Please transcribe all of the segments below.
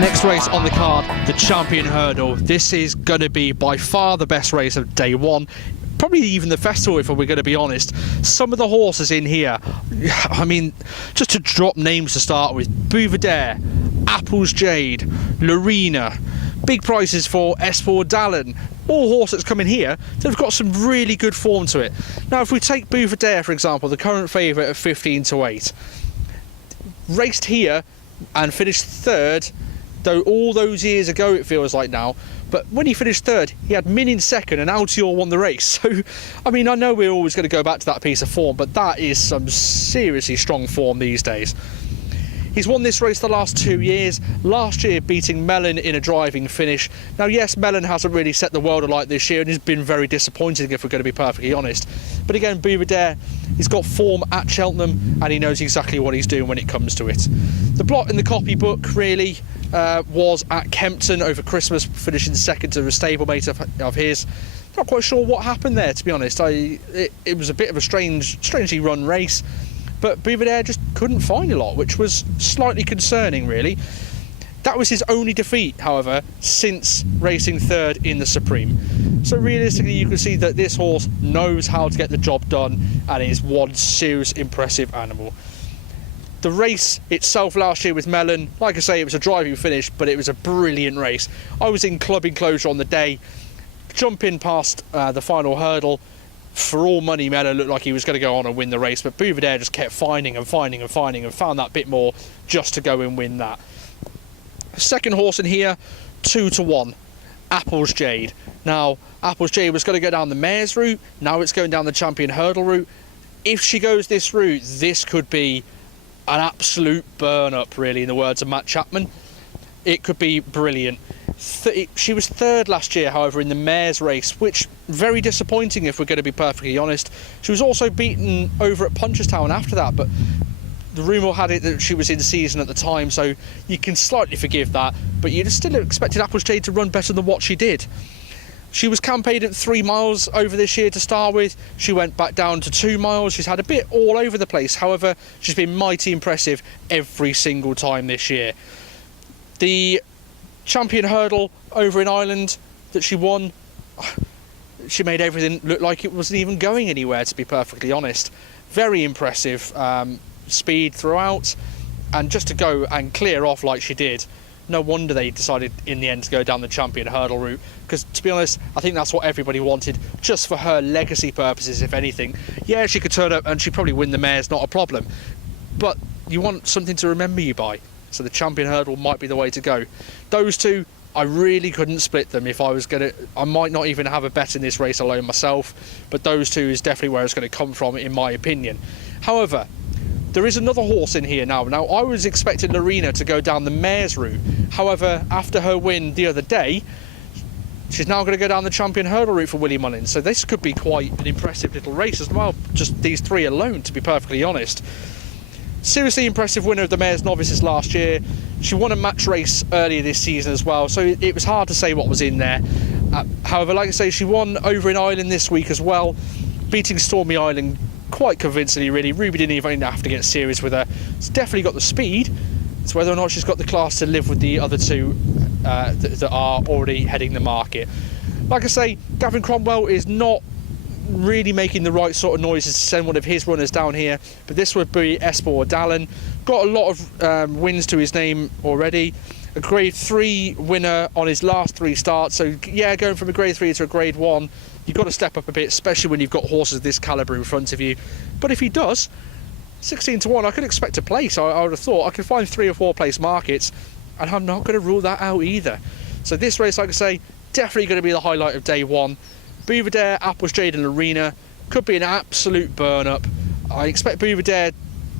Next race on the card, the Champion Hurdle. This is going to be by far the best race of day one. Probably even the festival, if we're going to be honest. Some of the horses in here, I mean, just to drop names to start with: Buvadere, Apples Jade, Lorena. Big prices for S4 Dallin. All horses that come in here, they've got some really good form to it. Now, if we take Buvadere, for example, the current favourite of 15-8, raced here and finished third, though all those years ago it feels like now. But when he finished third, he had Min in second and Altior won the race. So, I mean, I know we're always going to go back to that piece of form, but that is some seriously strong form these days. He's won this race the last 2 years, last year beating Mellon in a driving finish. Now, yes, Mellon hasn't really set the world alight this year and has been very disappointing, if we're going to be perfectly honest. But again, Buvadere, he's got form at Cheltenham and he knows exactly what he's doing when it comes to it. The blot in the copybook really was at Kempton over Christmas, finishing second to a stablemate of his. Not quite sure what happened there, to be honest. It was a bit of a strangely run race. But Buvadere just couldn't find a lot, which was slightly concerning, really. That was his only defeat, however, since racing third in the Supreme. So realistically, you can see that this horse knows how to get the job done and is one serious, impressive animal. The race itself last year with Mellon, like I say, it was a driving finish, but it was a brilliant race. I was in club enclosure on the day, jumping past the final hurdle. For all money, Mellon looked like he was going to go on and win the race, but Buvadere just kept finding and found that bit more just to go and win that. Second horse in here, 2-1, Apples Jade. Now, Apples Jade was going to go down the mare's route, now it's going down the Champion Hurdle route. If she goes this route, this could be an absolute burn-up, really, in the words of Matt Chapman. It could be brilliant. She was third last year, however, in the mare's race, which very disappointing if we're going to be perfectly honest. She was also beaten over at Punterstown after that, but the rumour had it that she was in season at the time, so you can slightly forgive that, but you'd still expected Apples Jade to run better than what she did. She was campaigned at 3 miles over this year to start with. She went back down to 2 miles. She's had a bit all over the place. However, she's been mighty impressive every single time this year. The Champion Hurdle over in Ireland that she won, she made everything look like it wasn't even going anywhere, to be perfectly honest. Very impressive speed throughout, and just to go and clear off like she did, no wonder they decided in the end to go down the Champion Hurdle route, because to be honest, I think that's what everybody wanted, just for her legacy purposes, if anything. Yeah, she could turn up and she'd probably win the mares, not a problem, but you want something to remember you by. So the Champion Hurdle might be the way to go. Those two, I really couldn't split them. If I was going to, I might not even have a bet in this race alone myself, but those two is definitely where it's going to come from, in my opinion. However, there is another horse in here now. Now, I was expecting Lorena to go down the mare's route. However, after her win the other day, she's now going to go down the Champion Hurdle route for Willie Mullins. So this could be quite an impressive little race as well, just these three alone, to be perfectly honest. Seriously impressive winner of the Mares Novices last year. She won a match race earlier this season as well, so it was hard to say what was in there. However, like I say, she won over in Ireland this week as well, beating Stormy Island quite convincingly, really. Ruby didn't even have to get serious with her. She's definitely got the speed. It's whether or not she's got the class to live with the other two that are already heading the market. Like I say, Gavin Cromwell is not really making the right sort of noises to send one of his runners down here, but this would be S4 Dallin. Got a lot of wins to his name already. A grade 3 winner on his last 3 starts, so yeah, going from a grade 3 to a grade 1, you've got to step up a bit, especially when you've got horses of this calibre in front of you. But if he does, 16-1, I could expect a place. I would have thought I could find 3 or 4 place markets, and I'm not going to rule that out either. So this race, like I say, definitely going to be the highlight of day one. Buvadere, Apples Jade and Lorena could be an absolute burn-up. I expect Buvadere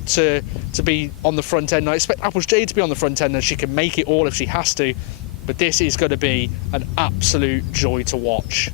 to be on the front end. I expect Apples Jade to be on the front end, and she can make it all if she has to. But this is going to be an absolute joy to watch.